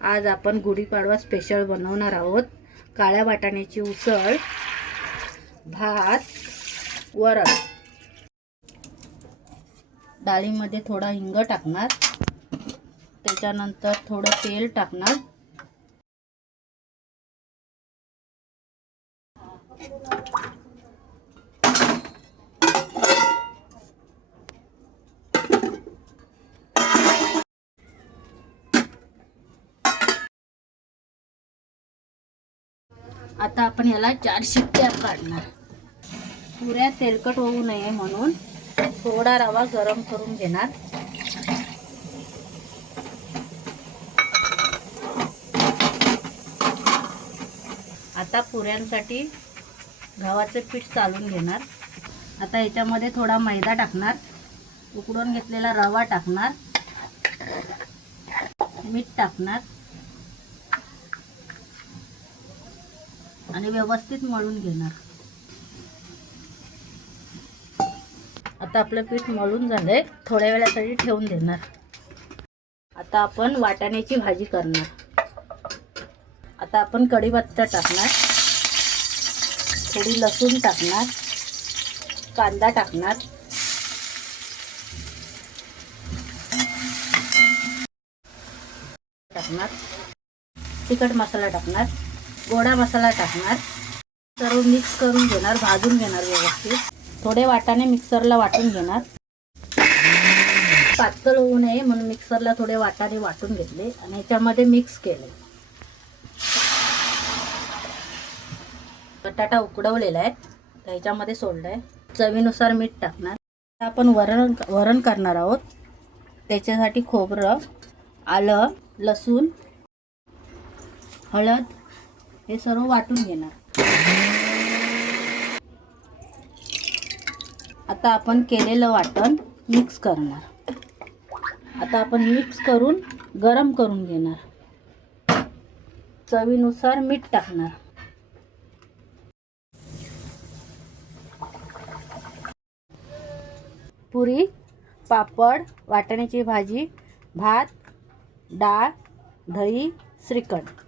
आज आपण गुढीपाडवा स्पेशल बनवणार आहोत। काळ्या वाटाण्याची उसळ, भात, वरण। डाळीमध्ये थोडा हिंग टाकणार, त्याच्यानंतर थोडं तेल टाकणार, आता आपण याला 4 शिट्ट्या काढणार। पुऱ्या तेलकट होऊ नये म्हणून थोडा रवा गरम करून घेणार। आता पुऱ्यांसाठी गव्हाचे पीठ चालून घेणार। आता याच्यामध्ये थोडा मैदा टाकणार, उकडून घेतलेला रवा टाकणार, मीठ टाकणार आणि व्यवस्थित मळून घेणार। आता आपलं पीठ मळून झालंय, थोड्या वेळासाठी ठेवून देणार। आता आपण वाटाण्याची भाजी करणार। आता आपण कढीपत्ता टाकणार, थोडी लसूण टाकणार, कांदा टाकणार, तिखट मसाला टाकणार, गोडा मसाला टाकणार, सर्व मिक्स करून घेणार, भाजून घेणार व्यवस्थित। थोडे वाटाणे मिक्सरला वाटून घेणार। पातळ होऊ नये म्हणून मिक्सरला थोडे वाटाणे वाटून घेतले आणि याच्यामध्ये मिक्स केले। बटाटा उकडवलेला आहे, त्याच्यामध्ये सोडलाय। चवीनुसार मीठ टाकणार। आपण वरण करणार आहोत, त्याच्यासाठी खोबरं, आलं, लसूण, हळद हे सर्व वाटून घेणार। आता आपण केलेलं वाटण मिक्स करणार। आता आपण मिक्स करून गरम करून घेणार। चवीनुसार मीठ टाकणार। पुरी, पापड, वाटाण्याची भाजी, भात, डाळ, दही, श्रीखंड।